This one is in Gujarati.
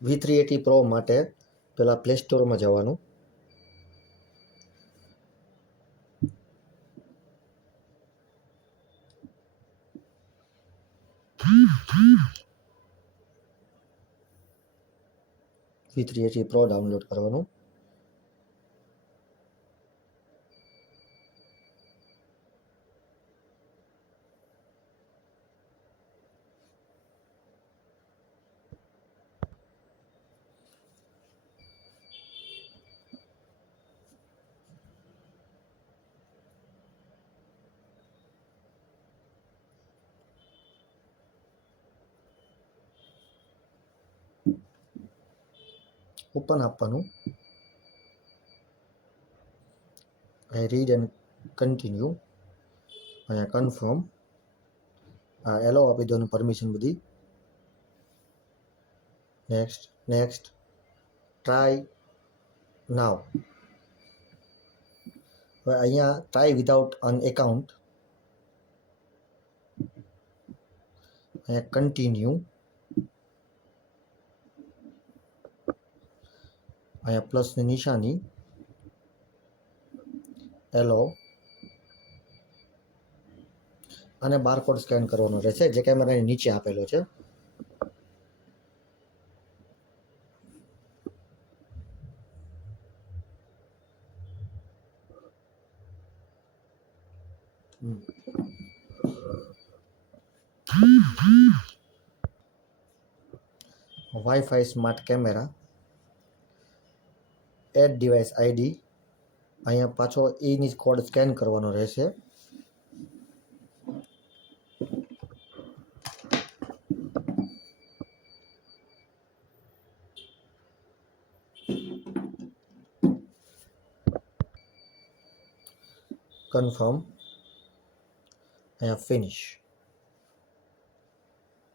V380 Pro માટે પહેલાં પ્લે સ્ટોરમાં જવાનું. V380 Pro ડાઉનલોડ કરવાનું. ઓપન આપવાનું. I read and continue. અહીંયા કન્ફર્મ. એલો આપી દેવાનું, પરમિશન બધી. નેક્સ્ટ ટ્રાય નાવ. હવે અહીંયા ટ્રાય વિધાઉટ અન એકાઉન્ટ. અહીંયા કન્ટિન્યુ. અહીંયા પ્લસની નિશાની. એલો અને બારકોડ સ્કેન કરવાનો રહેશે, જે કેમેરાની નીચે આપેલો છે. Wifi smart camera. Add device ID. અહીંયા પાછો એની કોડ સ્કેન કરવાનો રહેશે. કન્ફર્મ. અહીંયા ફિનિશ.